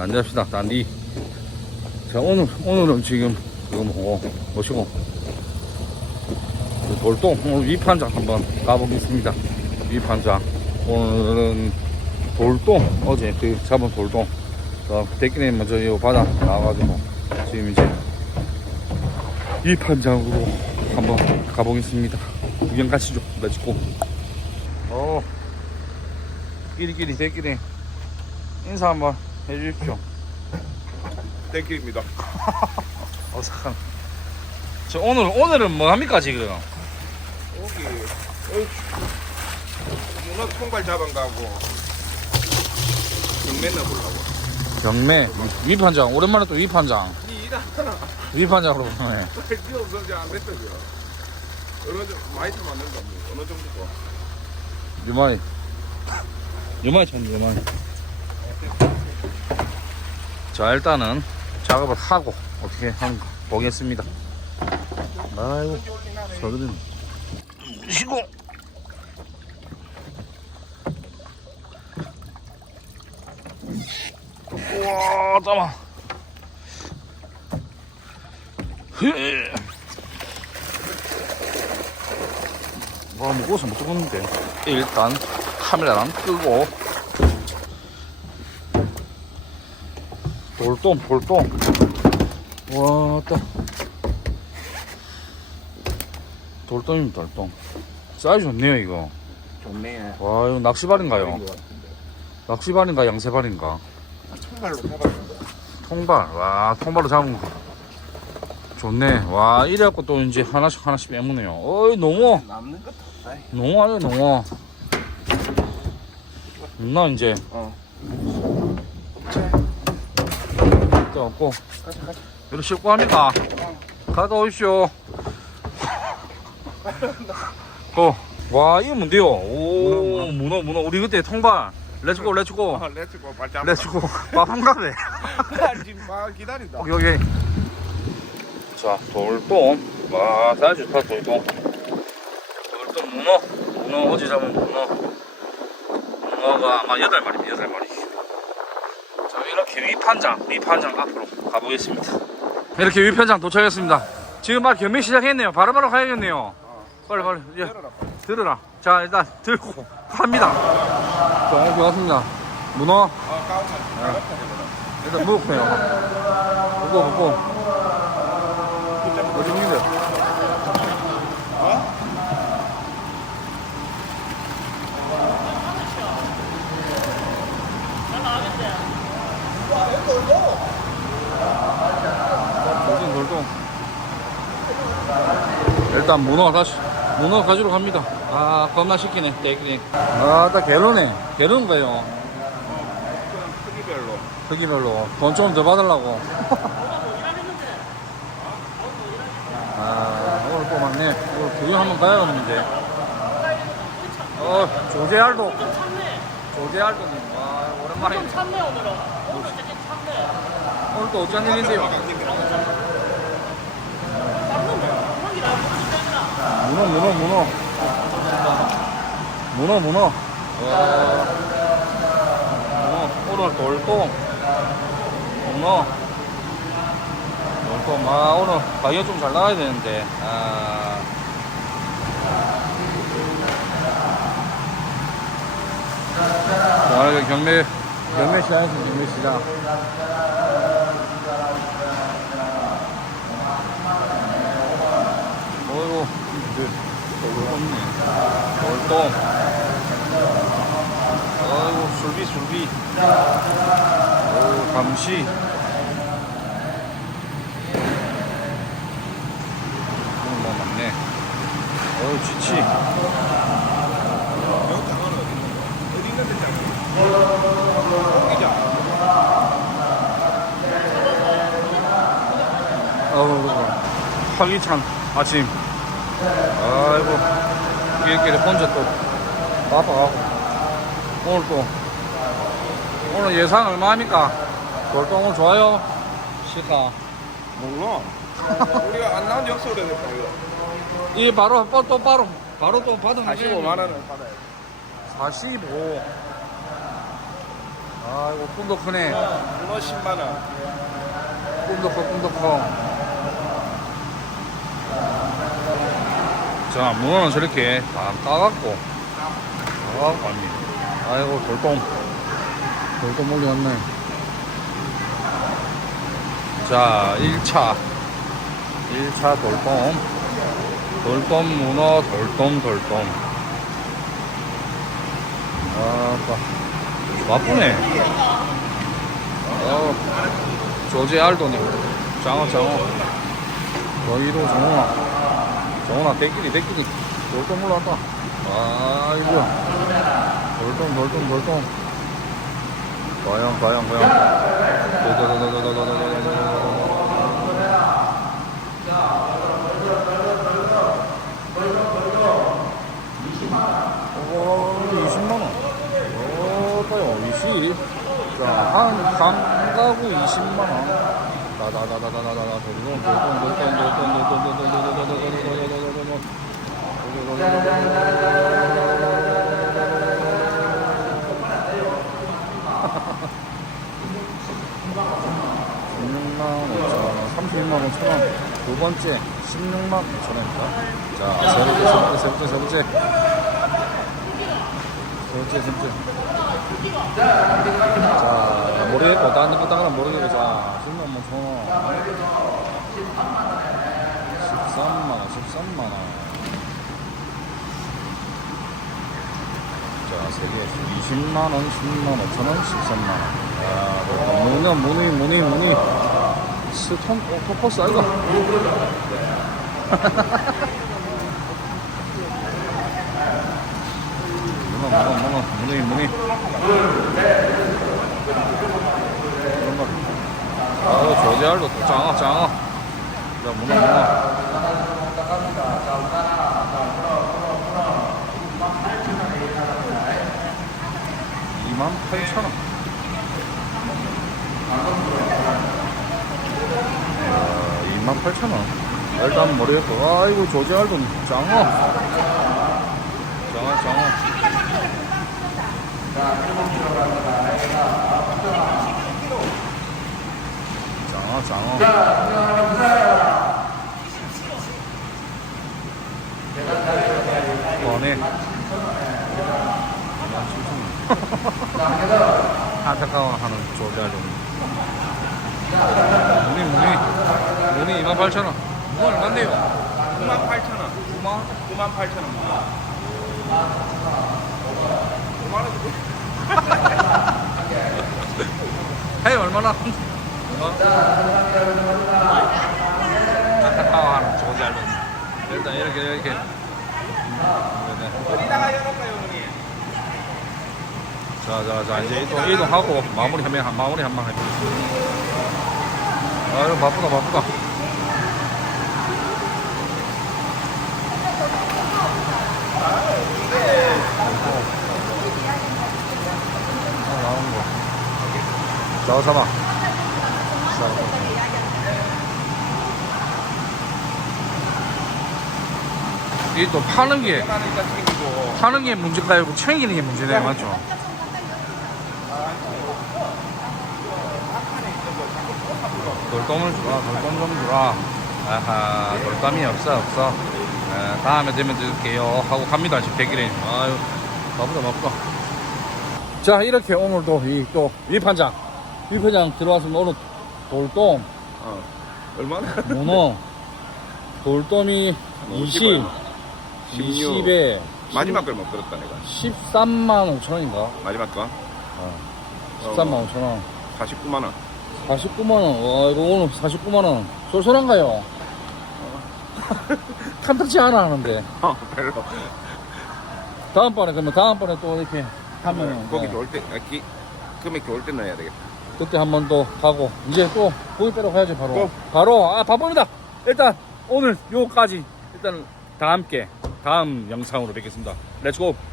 딴지 합시다, 딴디. 자, 오늘, 오늘은 지금, 이거 뭐, 보시고. 그 돌동, 오늘 위판장 한번 가보겠습니다. 위판장. 오늘은 돌동, 어제 그 잡은 돌동. 어, 대기님 먼저 이 바다 나와가지고, 지금 이제, 위판장으로 한번 가보겠습니다. 구경 가시죠. 렛츠고. 어, 끼리끼리 대끼리 인사 한번 해주십시오. 땡길입니다. 어, 잠깐. 저 오늘 오늘은 뭐 합니까 지금? 여기 어이, 문어 통발 잡은 거하고 경매 넣어보려고. 경매 위판장 오랜만에 또 위판장 니 일하잖아. 위판장으로 보네. 니 없어서 안 됐어요. 어느 정도 많이 좀 만든다. 뭐. 어느 정도. 유마이 유마이 참 유마이. 자 일단은 작업을 하고 어떻게 하는가 보겠습니다. 아이고 저들은 쉬고 우와 잠아 와 무거워서 못 들었는데. 일단 카메라랑 끄고 돌돔 돌돔 와따 돌돔입니다 돌돔. 사이즈 좋네요 이거. 좋네. 와 이거 낚시발인가요? 낚시발인가 양세발인가? 총발로 잡았는데. 통발. 와 통발로 잡은 거. 좋네. 와 이래갖고 또 이제 하나씩 하나씩 빼무네요. 어이 농어. 남는 것도 없다. 농어 아니야 농어. 나 이제? 어. 또 없고. 이렇게 싣고 합니까 갔다 오십시오. 어. 와 이거 뭔데요? 오 문어 문어. 우리 그때 통발 렛츠고 렛츠고. 아, 렛츠고 발 잡아. 렛츠고. 가래 지금 막 기다린다. 오케이 오케이. 자 돌돔. 와 사이즈 좋다 돌돔. 돌돔 문어. 문어 어제 잡은 문어. 문어가 아마 여덟 마리입니다. 여덟 마리. 자 이렇게 위판장 위판장 앞으로 가보겠습니다. 이렇게 위판장 도착했습니다. 지금 막 경매 시작했네요. 바로바로 가야겠네요. 빨리 빨리. 열어라. 들으라. 자 일단 들고 갑니다. 자 왔습니다. 문어. 아. 일단 무겁네요. 무거워 무거워 어디 있는데? 어? 무슨 돌동 일단 문어 다시 문어 가지러 갑니다. 아 겁나 시키네 떼기네. 아딱 게르네. 게르는 거예요. 크기별로. 크기별로. 돈 좀 더 받으려고. 아 오늘 또 많네. 오늘 구경 한번 가야겠는데 어 조제알도. 조제알도님. 와 오랜만에. 참네 오늘은. 오늘 또 어쩐 일인데요 문어 문어 문어. 문어 문어. 와 문어 오늘 돌돔 문어. 돌돔 아 오늘 가격 좀잘 나가야 되는데. 아. 자, 경매 경매 시장에서 경매 시장 어이구, 이제 돌돔. 어이구, 술비, 술비. 어이구, 감시. 오늘 뭐 많네. 지치. 있는데 장 기자. 어이구, 활기찬 아침. 아이고, 길길이 혼자 또 바빠가고. 오늘 또, 오늘 예상 얼마입니까? 돌돔 오늘 좋아요? 싫다. 몰라. 우리가 안 나온 지 역시 오래됐다 이거. 이 바로 또, 또 바로 바로 또 받으면 45만 원을 받아야 돼. 45. 아이고 꿈도 크네 문어 10만 원. 꿈도 커 꿈도 커 자, 문어는 저렇게 다 까갖고, 까갖고 갑니다. 아이고, 돌돔. 돌돔 올려놨네. 자, 1차. 1차 돌돔. 돌돔, 문어, 돌돔, 돌돔. 아빠. 바쁘네. 어, 조제 알도니. 장어, 장어. 저희도 정원 영훈아 대끼리 대끼리 돌돔 올라왔다. 아이고 돌돔 돌돔 돌돔 과연 과연 과연. 오 20만원. 오빠요 20 자, 한, 한 가구 20만원. 두 번째 (16만 5천원입니다) 자 세 번째 세 번째 세 번째 세 번째 세 번째 세 번째 자 모르겠고 다른 거 다른 건 모르겠고 자 (16만 5천원) (13만원) (13만원) 자, 세 개. 20만원, 10만원, 5천원, 13만원. 야, 뭐냐, 뭐니, 뭐니, 뭐니. 스톤, 오토퍼스 아이가? 뭐나, 뭐나, 뭐니, 뭐니. 이런 거. 아우, 조제알도 또 장어, 장어. 자, 뭐나, 뭐나. 이만 8천 원. 아, 2만 8천 원. 일단 모르겠고, 아이고 조제알도 장어. 장어, 장어. 장어, 장어. 거네. 안타까워 하는 조자룡. 무늬 무늬 무늬 2만 8천 원. 무늬 얼마인데요? 9만 8천 원. 9만? 9만 8천 원. 9만 원. 헤이 얼마나? 어? 일단 이렇게 이렇게. 자자자 이제 이동 이동하고 마무리 한명 마무리 한방 해. 아유 바쁘다 바쁘다. 아, 나오는 거. 자 잡아. 이또 파는 게. 파는 게 문제가 아니고 챙기는 게 문제네 맞죠? 돌돔을 주라 돌돔 좀 주라. 아하 돌담이 없어 없어. 에, 다음에 되면 드릴게요. 하고 갑니다 지금 백일에. 아유 바쁘다 바쁘다 자 이렇게 오늘도 이 또 위판장 위판장 들어왔으면 오늘 돌돔 어. 얼마나? 문어 돌돔이 20 16. 20에 마지막 걸 못 들었다, 내가. 13만 5천 원인가? 마지막 거? 13만 5천 원 49만 원. 49만 원. 와, 이거 오늘 49만 원. 쏠쏠한가요? 탐탁지 않아 하는데. 어, 별로. 다음번에 그러면 다음번에 또 이렇게 하면 고기 네. 좋을 때, 아, 기, 금액 좋을 때 넣어야 되겠다. 그때 한번또 가고 이제 또 고기 빼러 가야지 바로. 고. 바로 아 바쁩니다. 일단 오늘 요까지 일단 다 함께 다음 영상으로 뵙겠습니다. 렛츠고.